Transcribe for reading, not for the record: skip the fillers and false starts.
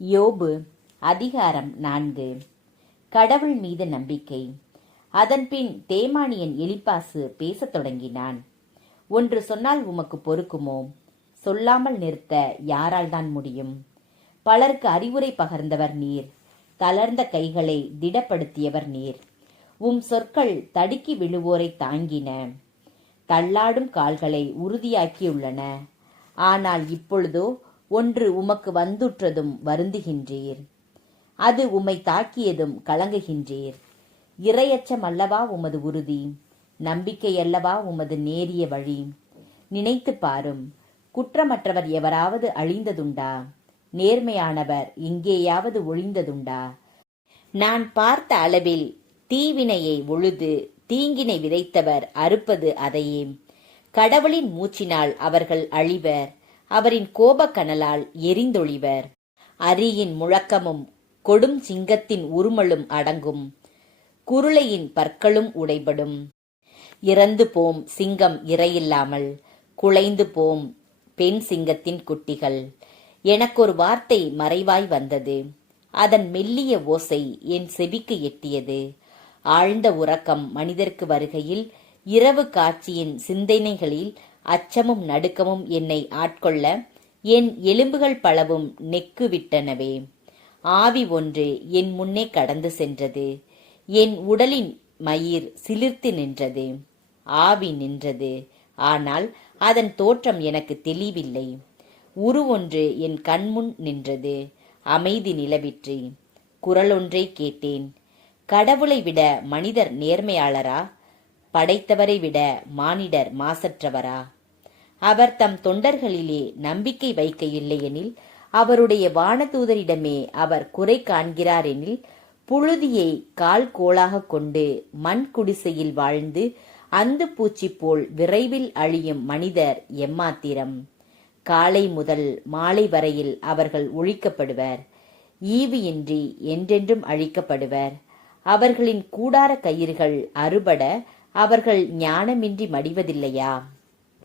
யோபு அதிகாரம் 4. கடவுள் மீது நம்பிக்கை. அதன்பின் தேமானியன் எலிப்பாசு பேசத் தொடங்கினான். ஒன்று சொன்னால் உமக்கு பொறுக்குமோ? சொல்லாமல் நிறுத்த யாரால் தான் முடியும்? பலருக்கு அறிவுரை பகர்ந்தவர் நீர், தளர்ந்த கைகளை திடப்படுத்தியவர் நீர். உம் சொற்கள் தடுக்கி விழுவோரை தாங்கின, தள்ளாடும் கால்களை உறுதியாக்கியுள்ளன. ஆனால் இப்பொழுதோ ஒன்று உமக்கு வந்துற்றதும் வருந்துகின்றீர், அது உம்மை தாக்கியதும் கலங்குகின்றீர். இறையச்சம் அல்லவா உமது உறுதி, நம்பிக்கையல்லவா உமது நேரிய வழி? நினைத்து பாரும், குற்றமற்றவர் எவராவது அழிந்ததுண்டா? நேர்மையானவர் எங்கேயாவது ஒழிந்ததுண்டா? நான் பார்த்த அளவில் தீவினையை ஒழுது தீங்கினை விதைத்தவர் அறுப்பது அதையே. கடவுளின் மூச்சினால் அவர்கள் அழிவர், அவரின் கோபக்கனலால் எரிந்தொழிவர். அரியின் முழக்கமும் கொடும் சிங்கத்தின் உருமலும் அடங்கும், குருளையின் பற்களும் உடைபடும். இறந்து போம் சிங்கம் இரையில்லாமல், குலைந்து போம் பெண் சிங்கத்தின் குட்டிகள். எனக்கொரு வார்த்தை மறைவாய் வந்தது, அதன் மெல்லிய ஓசை என் செவிக்கு எட்டியது. ஆழ்ந்த உறக்கம் மனிதர்க்கு வருகையில் இரவு காட்சியின் சிந்தனைகளில் அச்சமும் நடுக்கமும் என்னை ஆட்கொள்ள என் எலும்புகள் பலவும் நெக்கு விட்டனவே. ஆவி ஒன்று என் முன்னே கடந்து சென்றது, என் உடலின் மயிர் சிலிர்த்து நின்றது. ஆவி நின்றது, ஆனால் அதன் தோற்றம் எனக்கு தெளிவில்லை. உருவொன்று என் கண்முன் நின்றது, அமைதி நிலவிற்று. குரலொன்றை கேட்டேன், கடவுளை விட மனிதர் நேர்மையாளரா? படைத்தவரை விட மானிடர் மாசற்றவரா? அவர் தம் தொண்டர்களிலே நம்பிக்கை வைக்க இல்லையெனில், அவருடைய வானதூதரிடமே அவர் குறை காண்கிறார் எனில், புழுதியை கால் கோளாக கொண்டு மண் குடிசையில் வாழ்ந்து அந்து பூச்சி போல் விரைவில் அழியும் மனிதர் எம்மாத்திரம்? காலை முதல் மாலை வரையில் அவர்கள் ஒழிக்கப்படுவர், ஈவு இன்றி என்றென்றும் அழிக்கப்படுவர். அவர்களின் கூடார கயிறுகள் அறுபட அவர்கள் ஞானமின்றி மடிவதில்லையா?